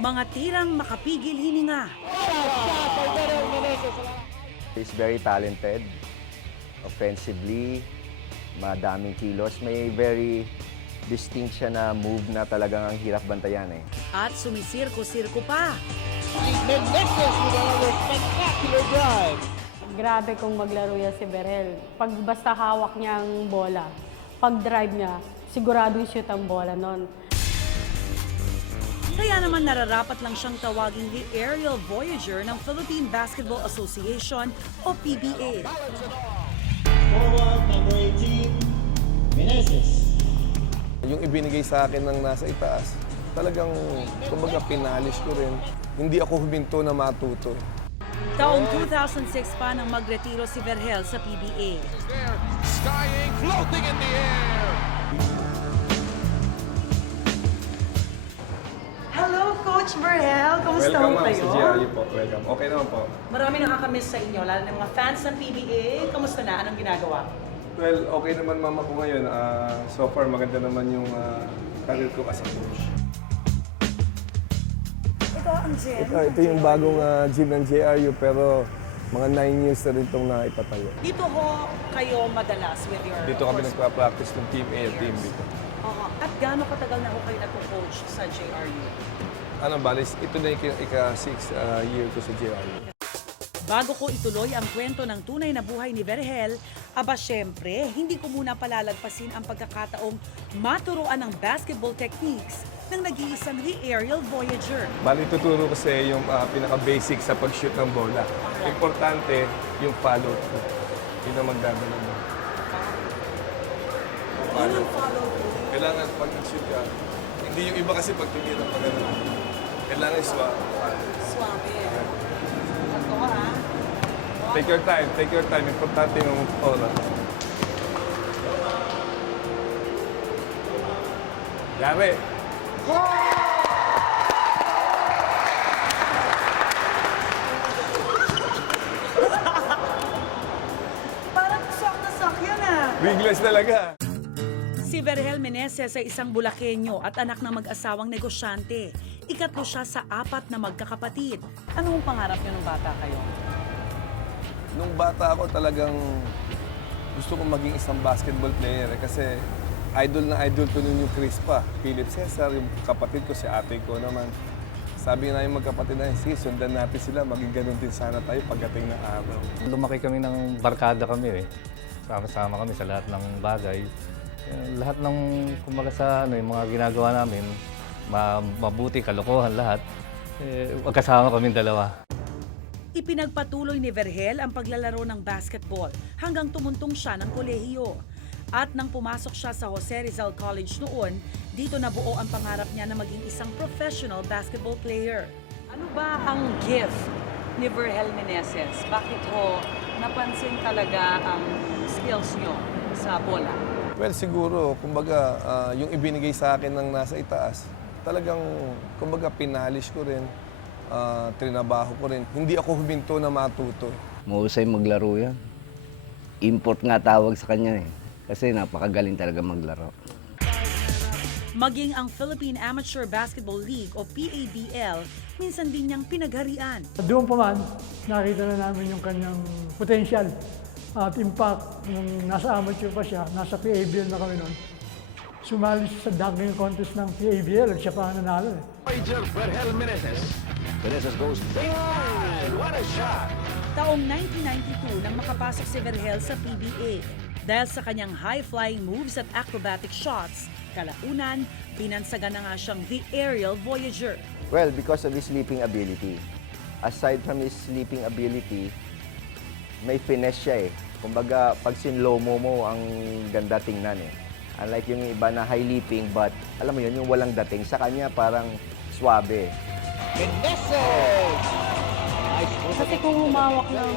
Mga tirang makapigil hininga. He's very talented, offensively, madaming kilos. May very distinct siya na move na talagang ang hirap bantayan eh. At sumisirko-sirko pa. Meneses with another spectacular drive. Grabe kung maglaro yan si Berhel. Pag basta hawak niya ang bola, pag drive niya, siguradong shoot ang bola nun. Kaya naman nararapat lang siyang tawaging the Aerial Voyager ng Philippine Basketball Association o PBA. Forward number 18, Meneses. Yung ibinigay sa akin ng nasa itaas, talagang kumbaga pinalis ko rin. Hindi ako huminto na matuto. Taong 2006 pa nang magretiro si Berhel sa PBA. Skying, floating in the air. Hello, Coach Berhel. Kamusta Welcome ho ma'am kayo? sa GRU po. Welcome. Okay naman po. Marami nakakamiss sa inyo, lalo ng mga fans ng PBA. Kamusta na? Anong ginagawa? Well, okay naman mama ko ngayon. So far, maganda naman yung career ko as a coach. Ito ang gym. Ito yung bagong gym ng GRU pero mga 9 years na rin itong naipatayo. Dito ho kayo madalas with your Dito kami course? nagpa-practice ng Team A at Team B. At gaano katagal na ho kayo nagpo-coach sa JRU? Balis, ito na yung ika-6 year ko sa GRU. Bago ko ituloy ang kwento ng tunay na buhay ni Berhel, aba syempre, hindi ko muna palalagpasin ang pagkakataong maturuan ng basketball techniques ng nag-iisang The Aerial Voyager. Bali, tuturo ko sa yung pinaka-basic sa pag-shoot ng bola. Importante yung follow-through. Yun ang magdadala mo. Follow-through. Kailangan pag nag-shoot ka, hindi yung iba kasi pag tumira pa gano'n. Kailangan swap. Swabe. Ito ha. Take your time, take your time. Importante yung oras. Yari! Parang sak na sak yan ah. Bigless talaga. Si Berhel Meneses ay isang Bulakenyo at anak ng mag-asawang negosyante. Ikatlo siya sa 4 na magkakapatid. Ano ang pangarap niyo nung bata kayo? Nung bata ako talagang gusto kong maging isang basketball player kasi idol na idol ko nun yung Chris pa. Philip Cesar, yung kapatid ko, si ate ko naman. Sabi na yung magkapatid na, sige, sundan natin sila, maging ganun din sana tayo pagdating ng araw. Lumaki kami ng barkada kami eh. Sama-sama kami sa lahat ng bagay. Lahat ng kumbaga sa yung mga ginagawa namin, mabuti, kalokohan lahat. Magkasama kaming dalawa. Ipinagpatuloy ni Berhel ang paglalaro ng basketball hanggang tumuntong siya ng kolehiyo. At nang pumasok siya sa Jose Rizal College noon, dito nabuo ang pangarap niya na maging isang professional basketball player. Ano ba ang gift ni Berhel Meneses? Bakit ho napansin talaga ang skills niyo sa bola? Well, siguro, kumbaga, yung ibinigay sa akin ng nasa itaas, talagang, kumbaga, pinalis ko rin, trinabaho ko rin. Hindi ako huminto na matuto. Mahusay maglaro yan. Import nga tawag sa kanya eh. Kasi napakagaling talaga maglaro. Maging ang Philippine Amateur Basketball League o PABL, minsan din niyang pinagharian. Doon pa man, nakita na namin yung kanyang potential at impact nung nasa amateur pa siya, nasa PABL na kami noon. Sumali siya sa dunking contest ng PABL at siya pa ang nanalo eh. Voyager Berhel Meneses. Meneses goes behind. What a shot! Taong 1992 nang makapasok si Berhel sa PBA. Dahil sa kanyang high-flying moves at acrobatic shots, kalaunan, pinansagan na nga siyang The Aerial Voyager. Well, because of his leaping ability. Aside from his leaping ability, may finesse siya eh. Kumbaga, pag sinlomo mo, ang ganda tingnan eh. Unlike yung iba na high leaping, but alam mo yun, yung walang dating. Sa kanya, parang swabe. Meneses! Kasi kung humawak ng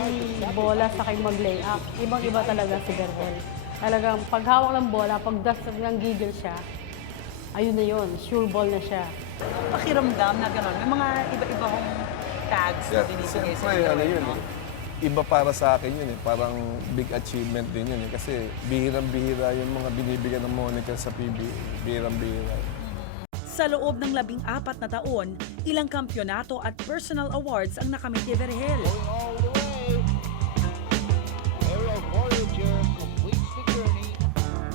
bola sa kayo mag-layup, ibang-iba talaga si Berhel. Talagang paghawak ng bola, pagdasag ng gigil siya, ayun na yun, sure ball na siya. Pakiramdam na gano'n. May mga iba-iba hong tags na binibigay sa Siyempre, ano yun eh. Iba para sa akin yun eh. Parang big achievement din yun eh. Kasi bihirang-bihira yung mga binibigyan ng moniker sa PBA. Bihirang-bihira. Sa loob ng 14 na taon, ilang kampyonato at personal awards ang nakamit ni Vergel. All the way. Aerial Voyager completes the journey.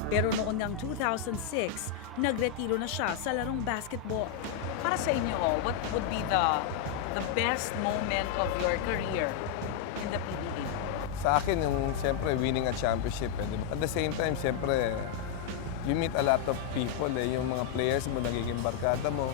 Pero noon ngang 2006, nagretiro na siya sa larong basketball. Para sa inyo, what would be the best moment of your career in the PBA? Sa akin, yung siyempre winning a championship. Eh, di ba? At the same time, siyempre, you meet a lot of people. Yung mga players mo, nagiging barkada mo.